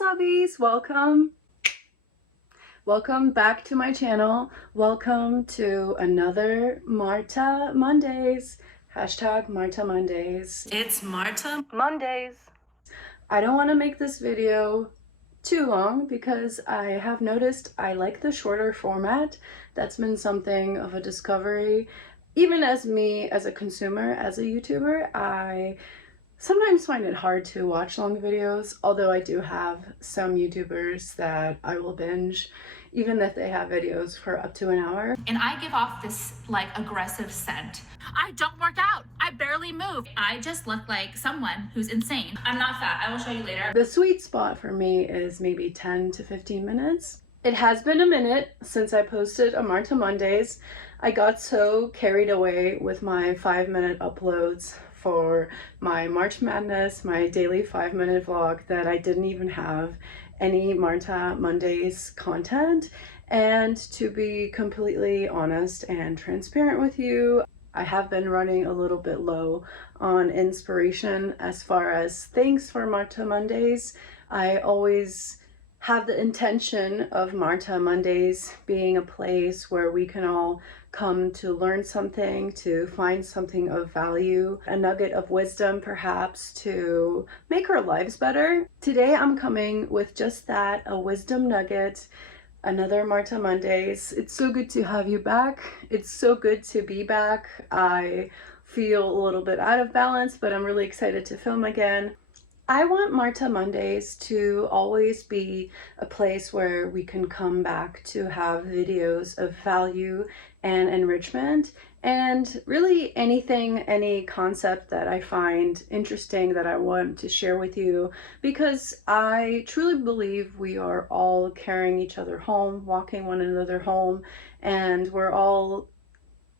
subbies? Welcome back to my channel. Welcome to another Marta Mondays. Hashtag Marta Mondays. It's Marta Mondays. I don't want to make this video too long because I have noticed I like the shorter format. That's been something of a discovery. Even as me, as a consumer, as a YouTuber, I sometimes find it hard to watch long videos, although I do have some YouTubers that I will binge, even if they have videos for up to an hour. And I give off this like aggressive scent. I don't work out. I barely move. I just look like someone who's insane. I'm not fat. I will show you later. The sweet spot for me is maybe 10 to 15 minutes. It has been a minute since I posted a Marta Mondays. I got so carried away with my 5-minute uploads for my March Madness, my daily 5-minute vlog, that I didn't even have any Marta Mondays content. And to be completely honest and transparent with you, I have been running a little bit low on inspiration as far as things for Marta Mondays. I always have the intention of Marta Mondays being a place where we can all come to learn something, to find something of value, a nugget of wisdom perhaps to make our lives better. Today I'm coming with just that, a wisdom nugget, another Marta Mondays. It's so good to have you back. It's so good to be back. I feel a little bit out of balance, but I'm really excited to film again. I want Marta Mondays to always be a place where we can come back to have videos of value and enrichment, and really anything, any concept that I find interesting that I want to share with you, because I truly believe we are all carrying each other home, walking one another home, and we're all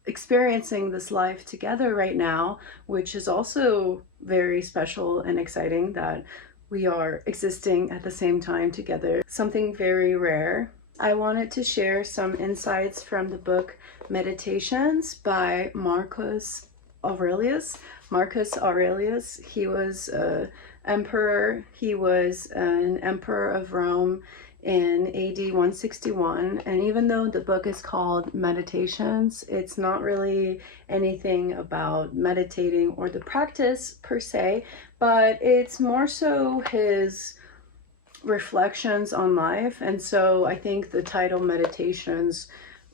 experiencing this life together right now, which is also very special and exciting that we are existing at the same time together. Something very rare. I wanted to share some insights from the book Meditations by Marcus Aurelius. Marcus Aurelius, he was an emperor. He was an emperor of Rome in AD 161, and even though the book is called Meditations, it's not really anything about meditating or the practice per se, but it's more so his reflections on life. And so I think the title Meditations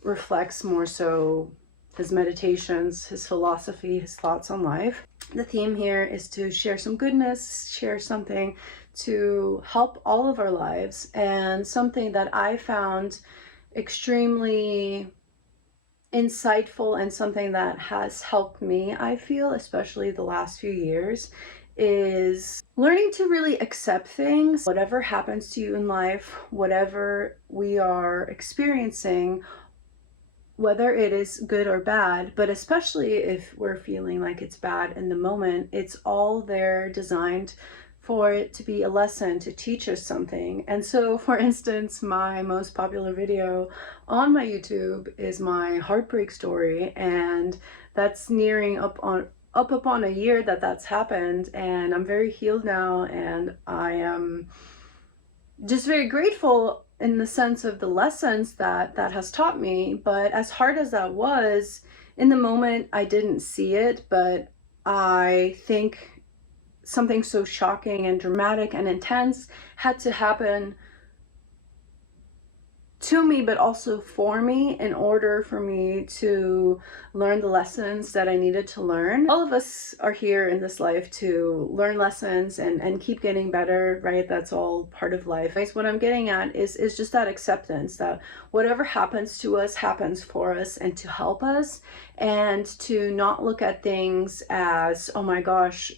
reflects more so his meditations, his philosophy, his thoughts on life. The theme here is to share some goodness, share something to help all of our lives, and something that I found extremely insightful and something that has helped me, I feel, especially the last few years, is learning to really accept things. Whatever happens to you in life, whatever we are experiencing, whether it is good or bad, but especially if we're feeling like it's bad in the moment, it's all there designed for it to be a lesson, to teach us something. And so, for instance, my most popular video on my YouTube is my heartbreak story, and that's nearing up upon a year that that's happened, and I'm very healed now, and I am just very grateful in the sense of the lessons that has taught me. But as hard as that was, in the moment I didn't see it, but I think something so shocking and dramatic and intense had to happen to me, but also for me, in order for me to learn the lessons that I needed to learn. All of us are here in this life to learn lessons and keep getting better, right? That's all part of life. What I'm getting at is just that acceptance that whatever happens to us happens for us and to help us, and to not look at things as, oh my gosh,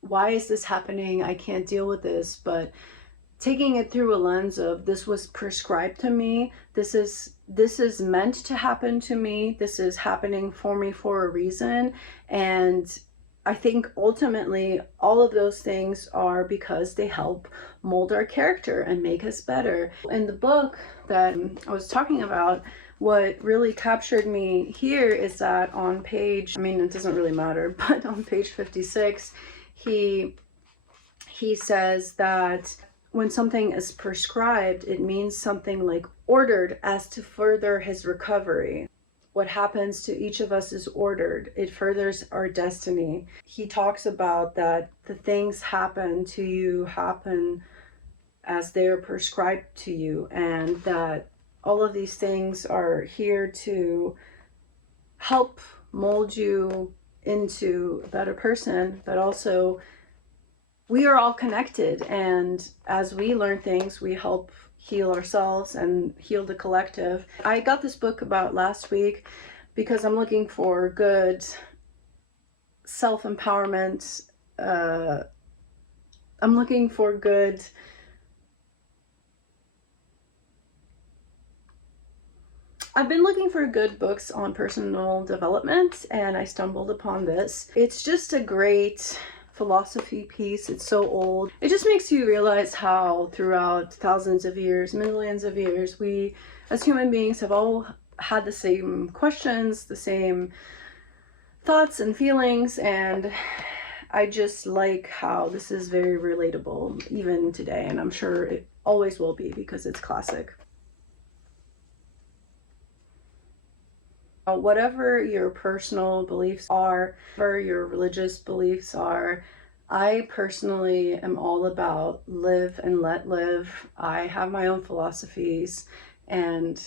why is this happening? I can't deal with this, but taking it through a lens of, this was prescribed to me, this is meant to happen to me, this is happening for me for a reason. And I think ultimately all of those things are because they help mold our character and make us better. In the book that I was talking about, what really captured me here is that on page, I mean, it doesn't really matter, but on page 56, he says that when something is prescribed, it means something like ordered as to further his recovery. What happens to each of us is ordered. It furthers our destiny. He talks about that the things happen to you happen as they're prescribed to you, and that all of these things are here to help mold you into a better person, but also we are all connected, and as we learn things, we help heal ourselves and heal the collective. I got this book about last week because I'm looking for good self-empowerment. I'm looking for good I've been looking for good books on personal development, and I stumbled upon this. It's just a great philosophy piece. It's so old. It just makes you realize how throughout thousands of years, millions of years, we as human beings have all had the same questions, the same thoughts and feelings, and I just like how this is very relatable even today, and I'm sure it always will be because it's classic. Whatever your personal beliefs are, whatever your religious beliefs are, I personally am all about live and let live. I have my own philosophies, and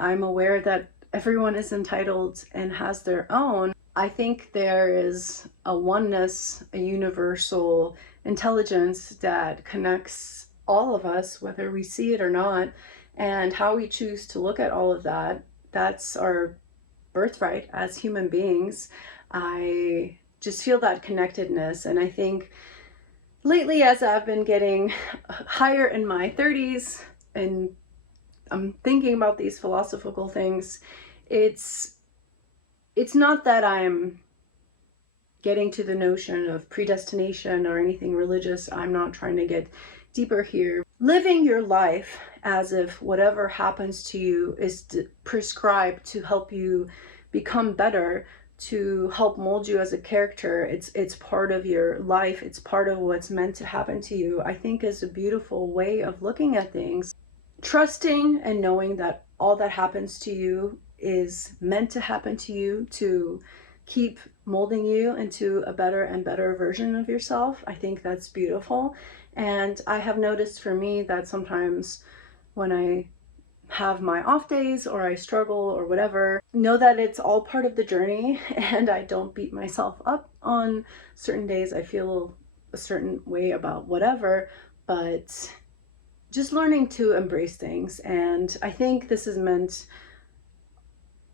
I'm aware that everyone is entitled and has their own. I think there is a oneness, a universal intelligence that connects all of us, whether we see it or not, and how we choose to look at all of that, that's our birthright as human beings. I just feel that connectedness, and I think lately, as I've been getting higher in my 30s and I'm thinking about these philosophical things, it's not that I'm getting to the notion of predestination or anything religious. I'm not trying to get deeper here. Living your life as if whatever happens to you is prescribed to help you become better, to help mold you as a character. It's part of your life. It's part of what's meant to happen to you, I think is a beautiful way of looking at things. Trusting and knowing that all that happens to you is meant to happen to you to keep molding you into a better and better version of yourself. I think that's beautiful. And I have noticed for me that sometimes when I have my off days or I struggle or whatever, know that it's all part of the journey, and I don't beat myself up on certain days. I feel a certain way about whatever, but just learning to embrace things. And I think this is meant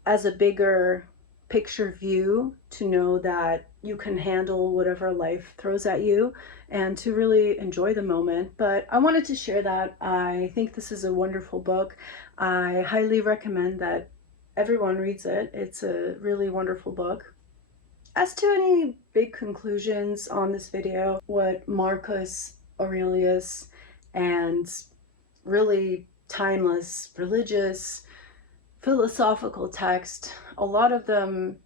as a bigger picture view, to know that you can handle whatever life throws at you and to really enjoy the moment. But I wanted to share that. I think this is a wonderful book. I highly recommend that everyone reads it. It's a really wonderful book. As to any big conclusions on this video, what Marcus Aurelius and really timeless religious philosophical text, a lot of them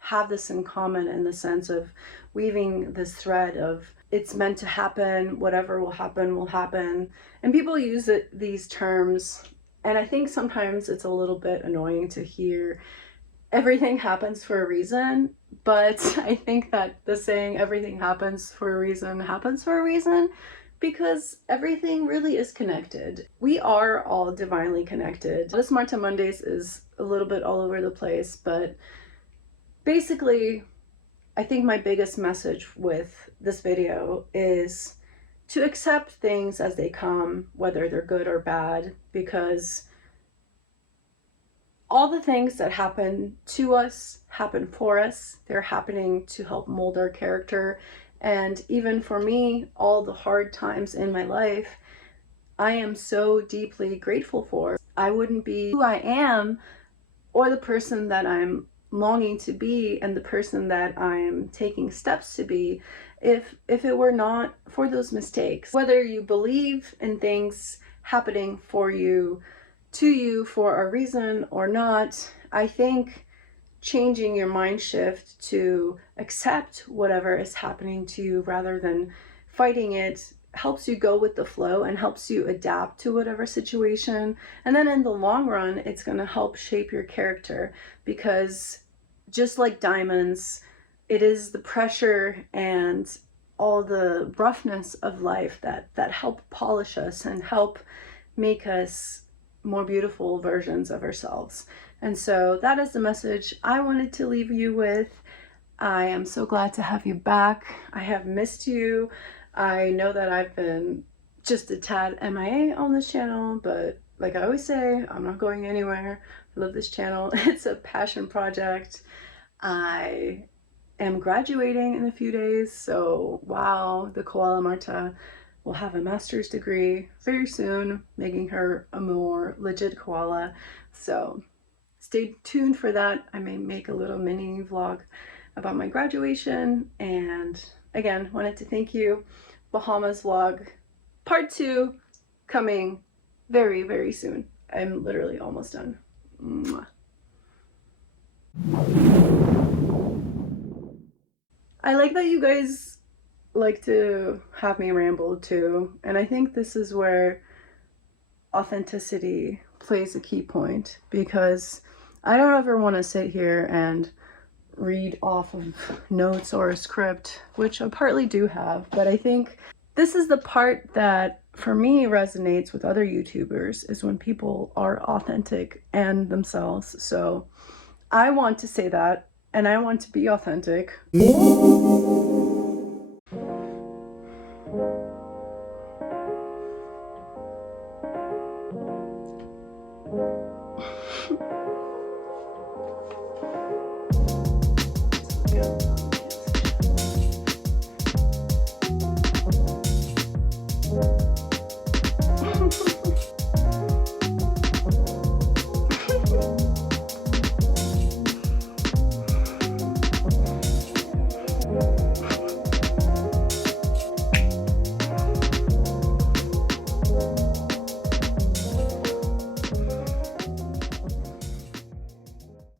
have this in common in the sense of weaving this thread of it's meant to happen, whatever will happen. And people use these terms, and I think sometimes it's a little bit annoying to hear everything happens for a reason, but I think that the saying everything happens for a reason happens for a reason, because everything really is connected. We are all divinely connected. This Marta Mondays is a little bit all over the place, but basically, I think my biggest message with this video is to accept things as they come, whether they're good or bad, because all the things that happen to us happen for us. They're happening to help mold our character. And even for me, all the hard times in my life, I am so deeply grateful for. I wouldn't be who I am, or the person that I'm longing to be, and the person that I'm taking steps to be, if it were not for those mistakes. Whether you believe in things happening for you, to you for a reason or not, I think changing your mind shift to accept whatever is happening to you rather than fighting it helps you go with the flow and helps you adapt to whatever situation. And then in the long run, it's going to help shape your character, because just like diamonds, it is the pressure and all the roughness of life that help polish us and help make us more beautiful versions of ourselves. And so that is the message I wanted to leave you with. I am so glad to have you back. I have missed you. I know that I've been just a tad MIA on this channel, but like I always say, I'm not going anywhere. I love this channel. It's a passion project. I am graduating in a few days, so wow, the koala Marta will have a master's degree very soon, making her a more legit koala. So stay tuned for that. I may make a little mini vlog about my graduation. And again, wanted to thank you. Bahamas vlog part 2 coming very, very soon. I'm literally almost done. Mwah. I like that you guys like to have me ramble too, and I think this is where authenticity plays a key point, because I don't ever want to sit here and read off of notes or a script, which I partly do have, but I think this is the part that for me resonates with other YouTubers, is when people are authentic and themselves. So I want to say that, and I want to be authentic.